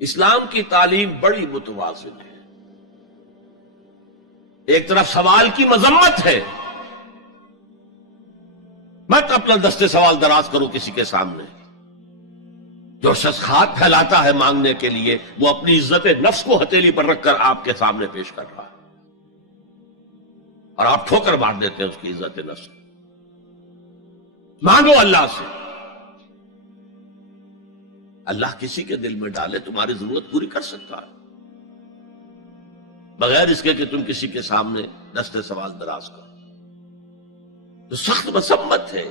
اسلام کی تعلیم بڑی متوازن ہے. ایک طرف سوال کی مذمت ہے، مت اپنا دستے سوال دراز کرو کسی کے سامنے. جو شخص ہاتھ پھیلاتا ہے مانگنے کے لیے وہ اپنی عزت نفس کو ہتھیلی پر رکھ کر آپ کے سامنے پیش کر رہا ہے، اور آپ ٹھوکر مار دیتے ہیں اس کی عزت نفس. مانگو اللہ سے، اللہ کسی کے دل میں ڈالے تمہاری ضرورت پوری کر سکتا ہے، بغیر اس کے کہ تم کسی کے سامنے دستے سوال دراز کرو. تو سخت مذمت ہے.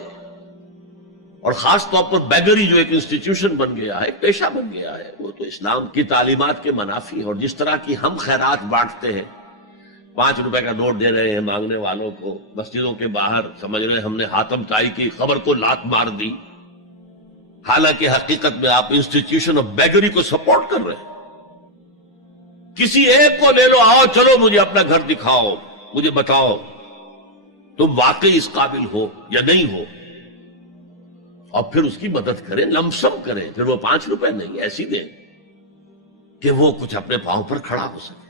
اور خاص طور پر بیگری جو ایک انسٹیٹیوشن بن گیا ہے، ایک پیشہ بن گیا ہے، وہ تو اسلام کی تعلیمات کے منافی ہے. اور جس طرح کی ہم خیرات بانٹتے ہیں، 5 روپے کا نوٹ دے رہے ہیں مانگنے والوں کو مسجدوں کے باہر، سمجھ رہے ہم نے حاتم طائی کی خبر کو لات مار دی، حالانکہ حقیقت میں آپ انسٹیٹیوشن آف بیگری کو سپورٹ کر رہے ہیں. کسی ایک کو لے لو، آؤ چلو مجھے اپنا گھر دکھاؤ، مجھے بتاؤ تم واقعی اس قابل ہو یا نہیں ہو، اور پھر اس کی مدد کریں، لمسم کریں. پھر وہ 5 روپے نہیں ایسی دیں کہ وہ کچھ اپنے پاؤں پر کھڑا ہو سکے.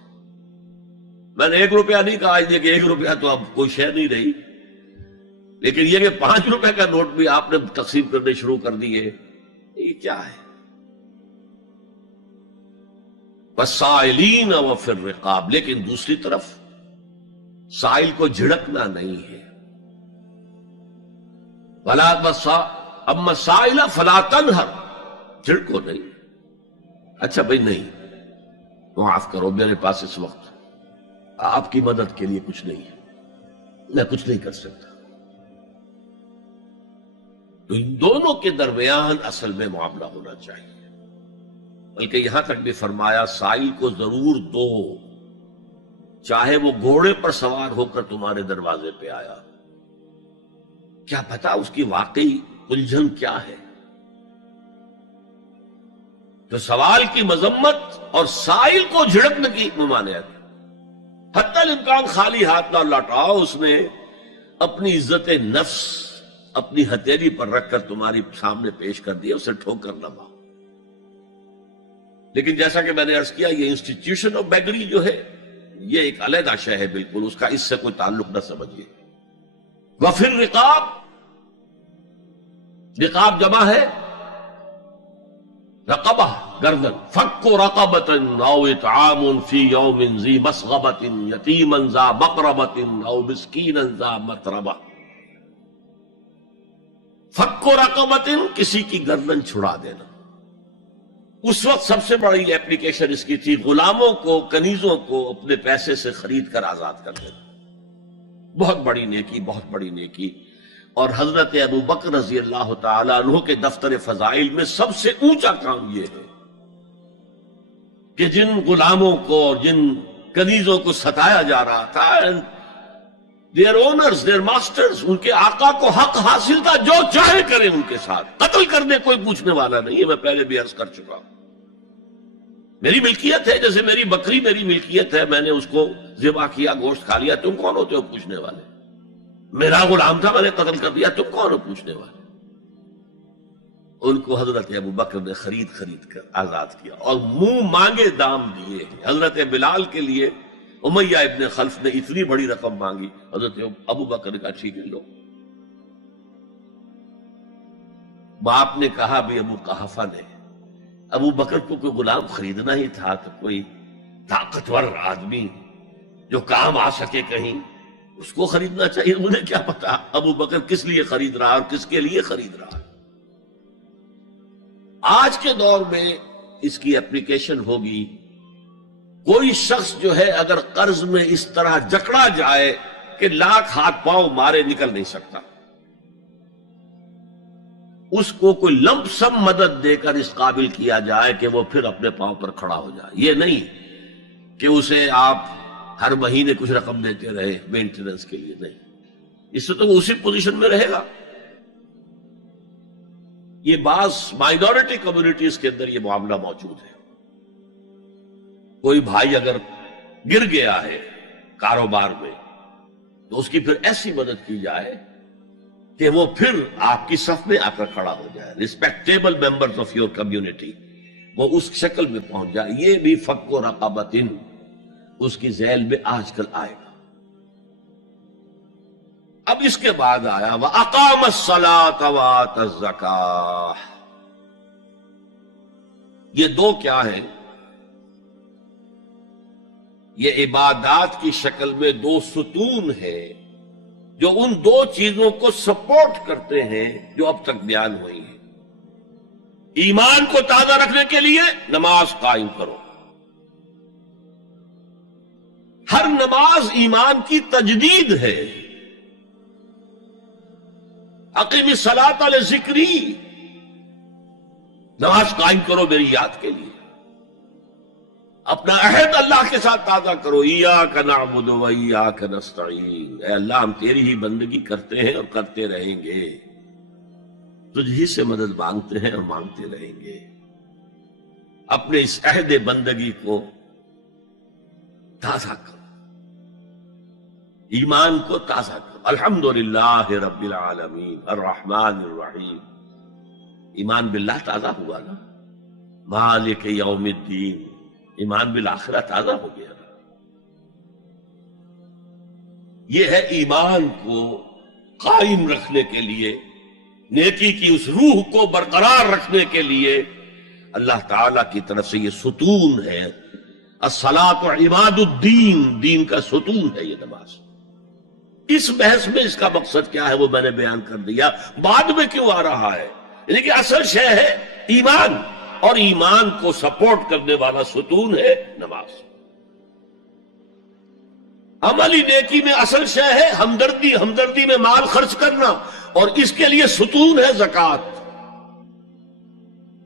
میں نے 1 روپیہ نہیں کہا کہ 1 روپیہ تو اب کوئی شے نہیں رہی، لیکن یہ کہ 5 روپے کا نوٹ بھی آپ نے تقسیم کرنے شروع کر دیے، یہ کیا ہے؟ وَالسَّائِلِينَ وَفِي الرِّقَابِ. لیکن دوسری طرف سائل کو جھڑکنا نہیں ہے. اما السائل فلا تنہر، جھڑکو نہیں. اچھا بھائی نہیں، معاف کرو میرے پاس اس وقت آپ کی مدد کے لیے کچھ نہیں ہے، میں کچھ نہیں کر سکتا. تو ان دونوں کے درمیان اصل میں معاملہ ہونا چاہیے. بلکہ یہاں تک بھی فرمایا سائل کو ضرور دو، چاہے وہ گھوڑے پر سوار ہو کر تمہارے دروازے پہ آیا. کیا پتا اس کی واقعی الجھن کیا ہے. تو سوال کی مذمت اور سائل کو جھڑکنے کی ممانعت. حتی الامکان خالی ہاتھ نہ لوٹاؤ. اس نے اپنی عزت نفس اپنی ہتھیلی پر رکھ کر تمہاری سامنے پیش کر دیا، اسے ٹھوکر نہ مارو. لیکن جیسا کہ میں نے عرض کیا، یہ انسٹیٹیوشن آف بیگری جو ہے یہ ایک علیحدہ شے ہے بالکل، اس کا اس سے کوئی تعلق نہ سمجھیے. وفی الرقاب، رقاب جمع ہے رقبہ، گردن. فک رقبۃ او اطعام فی یوم ذی مسغبۃ یتیما ذا مقربۃ او مسکینا ذا متربہ. فک رقبۃ، کسی کی گردن چھڑا دینا. اس وقت سب سے بڑی ایپلیکیشن اس کی تھی غلاموں کو، کنیزوں کو اپنے پیسے سے خرید کر آزاد کر دینا. بہت بڑی نیکی، بہت بڑی نیکی. اور حضرت ابو بکر رضی اللہ تعالیٰ عنہ کے دفتر فضائل میں سب سے اونچا کام یہ ہے کہ جن غلاموں کو اور جن کنیزوں کو ستایا جا رہا تھا، دیئر اونرز، دیئر ماسٹرز، ان کے آقا کو حق حاصل تھا، جو چاہے کریں ان کے ساتھ، قتل کرنے کوئی پوچھنے والا نہیں ہے. میں پہلے بھی عرض کر چکا ہوں، میری ملکیت ہے، جیسے میری بکری میری ملکیت ہے، میں نے اس کو ذبح کیا، گوشت کھا لیا، تم کون ہوتے ہو پوچھنے والے؟ میرا غلام تھا، میں نے قتل کر دیا، تم کون ہو پوچھنے والے؟ ان کو حضرت ابو بکر نے خرید کر آزاد کیا اور منہ مانگے دام دیے. حضرت بلال کے لیے امیہ ابن خلف نے اتنی بڑی رقم مانگی، حضرت ابو بکر کا ٹھیک ہے لو. باپ نے کہا بھی ابو قحافہ نے، ابو بکر کو کوئی غلام خریدنا ہی تھا تو کوئی طاقتور آدمی جو کام آ سکے کہیں، اس کو خریدنا چاہیے. مجھے کیا پتا ابو بکر کس لیے خرید رہا اور کس کے لیے خرید رہا. آج کے دور میں اس کی اپلیکیشن ہوگی. کوئی شخص جو ہے اگر قرض میں اس طرح جکڑا جائے کہ لاکھ ہاتھ پاؤں مارے نکل نہیں سکتا، اس کو کوئی لمپ سم مدد دے کر اس قابل کیا جائے کہ وہ پھر اپنے پاؤں پر کھڑا ہو جائے. یہ نہیں کہ اسے آپ ہر مہینے کچھ رقم دیتے رہے مینٹیننس کے لیے، نہیں. اس سے تو وہ اسی پوزیشن میں رہے گا. یہ بعض مائنورٹی کمیونٹیز کے اندر یہ معاملہ موجود ہے. کوئی بھائی اگر گر گیا ہے کاروبار میں تو اس کی پھر ایسی مدد کی جائے کہ وہ پھر آپ کی صف میں آ کر کھڑا ہو جائے. Respectable members of your community, وہ اس شکل میں پہنچ جائے. یہ بھی فک و رقبۃ اس کی ذیل میں آج کل آئے گا. اب اس کے بعد آیا وَأَقَامَ الصَّلَاةَ وَآتَى الزَّكَاةَ. یہ دو کیا ہیں؟ یہ عبادات کی شکل میں دو ستون ہیں جو ان دو چیزوں کو سپورٹ کرتے ہیں جو اب تک بیان ہوئی ہیں. ایمان کو تازہ رکھنے کے لیے نماز قائم کرو. ہر نماز ایمان کی تجدید ہے. اقیم الصلاۃ لذکری، نماز قائم کرو میری یاد کے لیے. اپنا عہد اللہ کے ساتھ تازہ کرو. ایاک نعبد و ایاک نستعین، اے اللہ ہم تیری ہی بندگی کرتے ہیں اور کرتے رہیں گے، تجھ ہی سے مدد مانگتے ہیں اور مانگتے رہیں گے. اپنے اس عہد بندگی کو تازہ کرو، ایمان کو تازہ کرو. الحمدللہ رب العالمین الرحمن الرحیم. ایمان باللہ تازہ ہوا نا. مالک یوم الدین، ایمان بالآخرہ تازہ ہو گیا. یہ ہے ایمان کو قائم رکھنے کے لیے، نیکی کی اس روح کو برقرار رکھنے کے لیے اللہ تعالی کی طرف سے یہ ستون ہے. الصلاۃ عماد الدین، دین کا ستون ہے یہ نماز. اس بحث میں اس کا مقصد کیا ہے وہ میں نے بیان کر دیا. بعد میں کیوں آ رہا ہے؟ یعنی کہ اصل شے ہے ایمان، اور ایمان کو سپورٹ کرنے والا ستون ہے نماز. عملی نیکی میں اصل شے ہے ہمدردی، ہمدردی میں مال خرچ کرنا، اور اس کے لیے ستون ہے زکوٰۃ.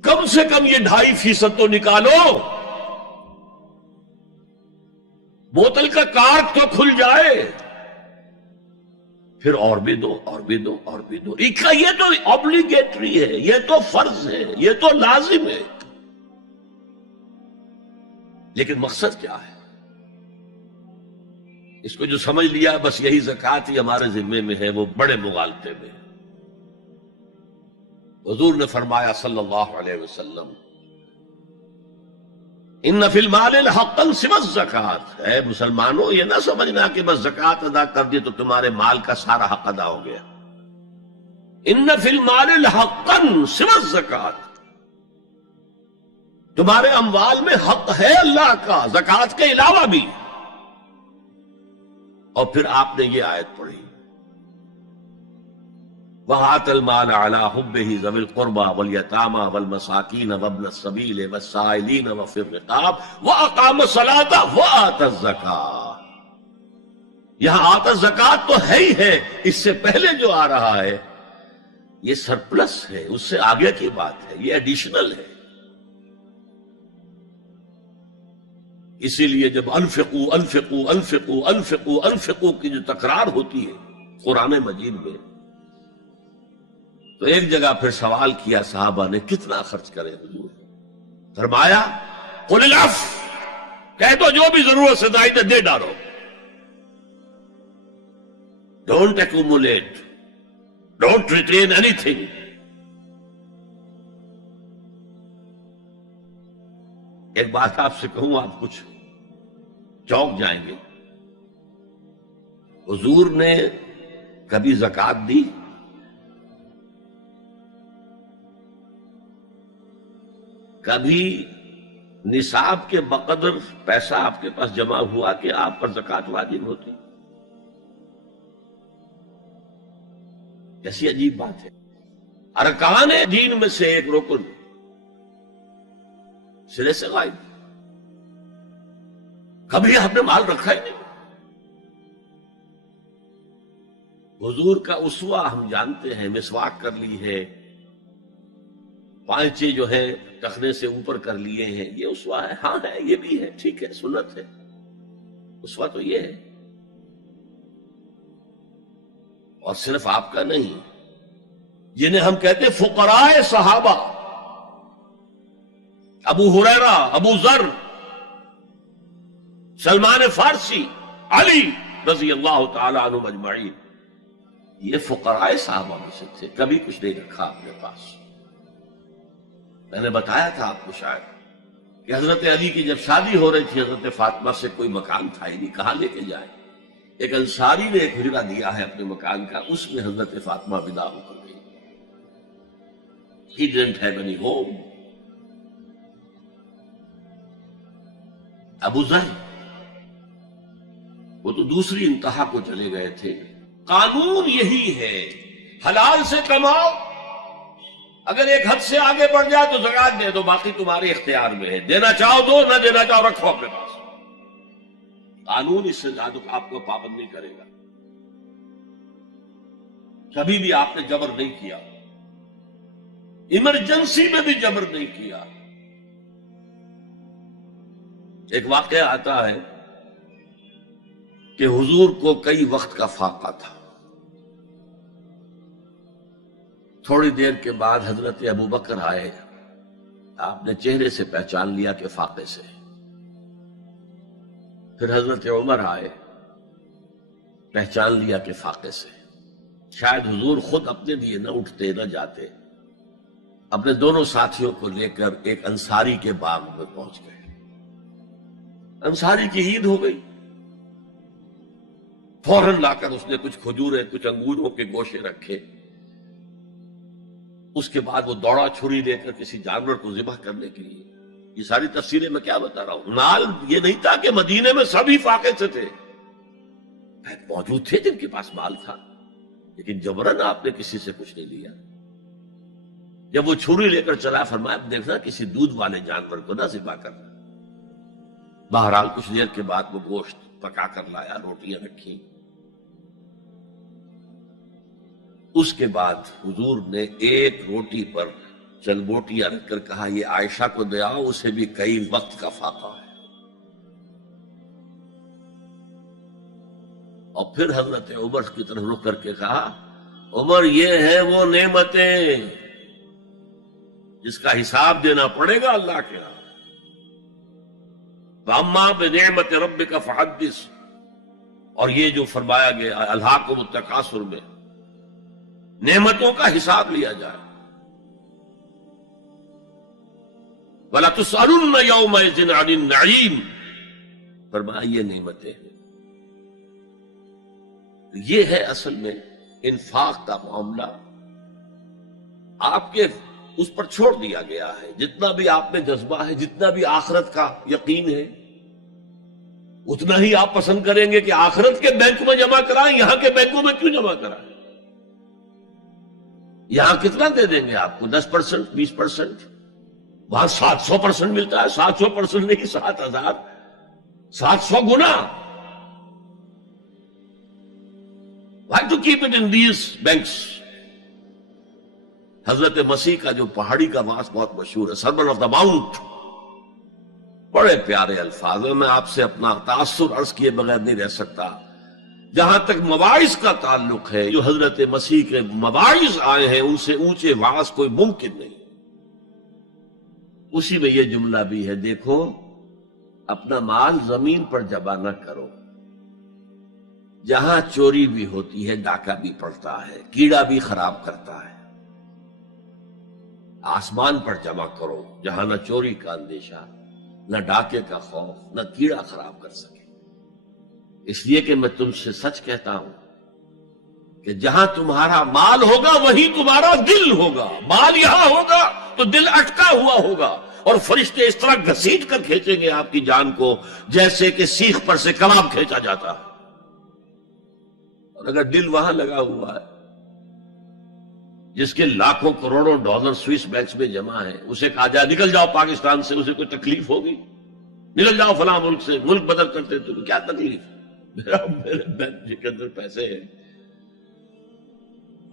کم سے کم یہ 2.5% تو نکالو، بوتل کا کارک تو کھل جائے، پھر اور بھی دو اور بھی دو اور بھی دو. یہ تو obligatory ہے، یہ تو فرض ہے، یہ تو لازم ہے. لیکن مقصد کیا ہے؟ اس کو جو سمجھ لیا بس یہی زکوٰۃ ہی ہمارے ذمے میں ہے، وہ بڑے مغالطے میں. حضور نے فرمایا صلی اللہ علیہ وسلم ان فی المال حقا سوى الزکوٰۃ. اے مسلمانوں یہ نہ سمجھنا کہ بس زکوٰۃ ادا کر دی تو تمہارے مال کا سارا حق ادا ہو گیا. ان فی المال حقا سوى الزکوٰۃ، تمہارے اموال میں حق ہے اللہ کا زکوٰۃ کے علاوہ بھی. اور پھر آپ نے یہ آیت پڑھی وَآتَ الْمَالَ عَلَىٰ حُبِّهِ ذَوِي الْقُرْبَىٰ وَالْيَتَامَىٰ وَالْمَسَاكِينَ وَابْنَ السَّبِيلِ وَالسَّائِلِينَ وَفِي الرِّقَابِ وَأَقَامَ الصَّلَاةَ وَآتَى الزَّكَاةَ. یہاں آتَ الزَّكَاةَ تو ہے ہی ہے، اس سے پہلے جو آ رہا ہے یہ سرپلس ہے، اس سے آگے کی بات ہے، یہ ایڈیشنل ہے. اسی لیے جب انفقوا انفقوا انفقوا انفقوا انفقوا کی جو تکرار ہوتی ہے قرآن مجید میں، تو ایک جگہ پھر سوال کیا صحابہ نے کتنا خرچ کرے حضور؟ فرمایا قل العفو، کہہ دو جو بھی ضرورت سے زائد دے ڈالو. Don't accumulate, don't retain any thing. ایک بات آپ سے کہوں، آپ کچھ چونک جائیں گے. حضور نے کبھی زکوٰۃ دی؟ کبھی نصاب کے بقدر پیسہ آپ کے پاس جمع ہوا کہ آپ پر زکوٰۃ واجب ہوتی؟ ایسی عجیب بات ہے. ارکان دین میں سے ایک رکن سرے سے غائب. کبھی آپ نے مال رکھا ہی نہیں. حضور کا اسوہ ہم جانتے ہیں، مسواک کر لی ہے، پانچے جو ہے ٹخنے سے اوپر کر لیے ہیں، یہ اسوہ ہے. ہاں ہے، یہ بھی ہے، ٹھیک ہے، سنت ہے. اسوہ تو یہ ہے. اور صرف آپ کا نہیں، جنہیں ہم کہتے فقراء صحابہ، ابو ہریرہ، ابو ذر، سلمان فارسی، علی رضی اللہ تعالی عنہ اجمعین، یہ فقراء صحابہ میں سے تھے. کبھی کچھ نہیں رکھا اپنے پاس. میں نے بتایا تھا آپ کو شاید کہ حضرت علی کی جب شادی ہو رہی تھی حضرت فاطمہ سے، کوئی مکان تھا ہی نہیں، کہاں لے کے جائے؟ ایک انصاری نے ایک حجرہ دیا ہے اپنے مکان کا، اس میں حضرت فاطمہ ودا ہو کر گئی. He didn't have any home. ابو ذر وہ تو دوسری انتہا کو چلے گئے تھے. قانون یہی ہے، حلال سے کماؤ، اگر ایک حد سے آگے بڑھ جائے تو زکات دے دو، باقی تمہارے اختیار میں ہے، دینا چاہو دو، نہ دینا چاہو رکھو اپنے پاس. قانون اس سے زیادہ آپ کو پابند نہیں کرے گا. کبھی بھی آپ نے جبر نہیں کیا، ایمرجنسی میں بھی جبر نہیں کیا. ایک واقعہ آتا ہے کہ حضور کو کئی وقت کا فاقہ تھا. تھوڑی دیر کے بعد حضرت ابو بکر آئے، آپ نے چہرے سے پہچان لیا کہ فاقے سے. پھر حضرت عمر آئے، پہچان لیا کہ فاقے سے. شاید حضور خود اپنے لیے نہ اٹھتے نہ جاتے، اپنے دونوں ساتھیوں کو لے کر ایک انصاری کے باغ میں پہنچ گئے. انصاری کی عید ہو گئی، فوراً لا کر اس نے کچھ کھجوریں کچھ انگوروں کے گوشے رکھے. اس کے بعد وہ دوڑا چھری لے کر کسی جانور کو ذبح کرنے کے لیے. یہ ساری تفصیلیں میں کیا بتا رہا ہوں. مال یہ نہیں تھا کہ مدینے میں سبھی فاقے سے تھے، موجود تھے جن کے پاس مال تھا، لیکن جبرن آپ نے کسی سے کچھ نہیں لیا. جب وہ چھری لے کر چلا، فرمایا دیکھنا کسی دودھ والے جانور کو نہ ذبح کرنا. بہرحال کچھ دیر کے بعد وہ گوشت پکا کر لایا، روٹیاں رکھی. اس کے بعد حضور نے ایک روٹی پر چند بوٹیاں رکھ کر کہا یہ عائشہ کو دے آؤ، اسے بھی کئی وقت کا فاقہ ہے. اور پھر حضرت عمر کی طرف رخ کر کے کہا عمر یہ ہے وہ نعمتیں جس کا حساب دینا پڑے گا اللہ کے ہاں. وَأَمَّا بِنِعْمَةِ رَبِّكَ فَحَدِّثْ، اور یہ جو فرمایا گیا الہاکم التکاثر میں نعمتوں کا حساب لیا جائے. وَلَا تُسْأَلُنَّ يَوْمَئِذٍ عَنِ النَّعِيمِ، فرمایا یہ نعمتیں ہیں. یہ ہے اصل میں انفاق کا معاملہ، آپ کے اس پر چھوڑ دیا گیا ہے. جتنا بھی آپ میں جذبہ ہے، جتنا بھی آخرت کا یقین ہے، اتنا ہی آپ پسند کریں گے کہ آخرت کے بینک میں جمع کرائیں، یہاں کے بینکوں میں کیوں جمع کرائیں. یہاں کتنا دے دیں گے آپ کو؟ 10%، 20%. وہاں 700% ملتا ہے. 700% نہیں، 7,000، 700 گنا. Why to keep it in these banks؟ حضرت مسیح کا جو پہاڑی کا واس بہت مشہور ہے، سرمن آف دا ماؤنٹ، بڑے پیارے الفاظ ہیں. میں آپ سے اپنا تاثر عرض کیے بغیر نہیں رہ سکتا. جہاں تک مواعظ کا تعلق ہے، جو حضرت مسیح کے مواعظ آئے ہیں ان سے اونچے واعظ کوئی ممکن نہیں. اسی میں یہ جملہ بھی ہے، دیکھو اپنا مال زمین پر جمع نہ کرو، جہاں چوری بھی ہوتی ہے ڈاکہ بھی پڑتا ہے، کیڑا بھی خراب کرتا ہے. آسمان پر جمع کرو جہاں نہ چوری کا اندیشہ، نہ ڈاکے کا خوف، نہ کیڑا خراب کر سکے. اس لیے کہ میں تم سے سچ کہتا ہوں کہ جہاں تمہارا مال ہوگا وہیں تمہارا دل ہوگا. مال یہاں ہوگا تو دل اٹکا ہوا ہوگا، اور فرشتے اس طرح گھسیٹ کر کھینچیں گے آپ کی جان کو جیسے کہ سیخ پر سے کباب کھینچا جاتا ہے. اور اگر دل وہاں لگا ہوا ہے جس کے لاکھوں کروڑوں ڈالر سوئس بینکس میں جمع ہیں، اسے کہا جائے نکل جاؤ پاکستان سے، اسے کوئی تکلیف ہوگی؟ نکل جاؤ فلاں ملک سے، ملک بدل کرتے تو کیا تکلیف؟ میرے بینک کے اندر پیسے ہیں.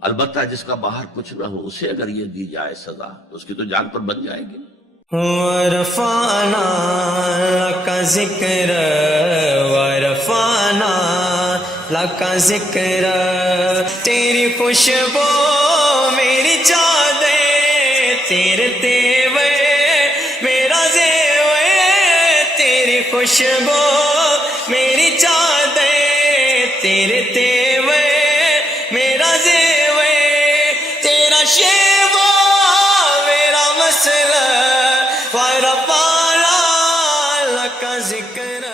البتہ جس کا باہر کچھ نہ ہو، اسے اگر یہ دی جائے سزا تو اس کی تو جان پر بن جائے گی. ورفعنا لك ذکر ورفعنا لك ذکر، تیری خوشبو میری چادر، تیرے تیوے میرا زیور، تیری خوشبو میری چادر، تیرے تیوے میرا زیور، تیرا شیوا میرا مسئلہ. ورفعنا کا ذکر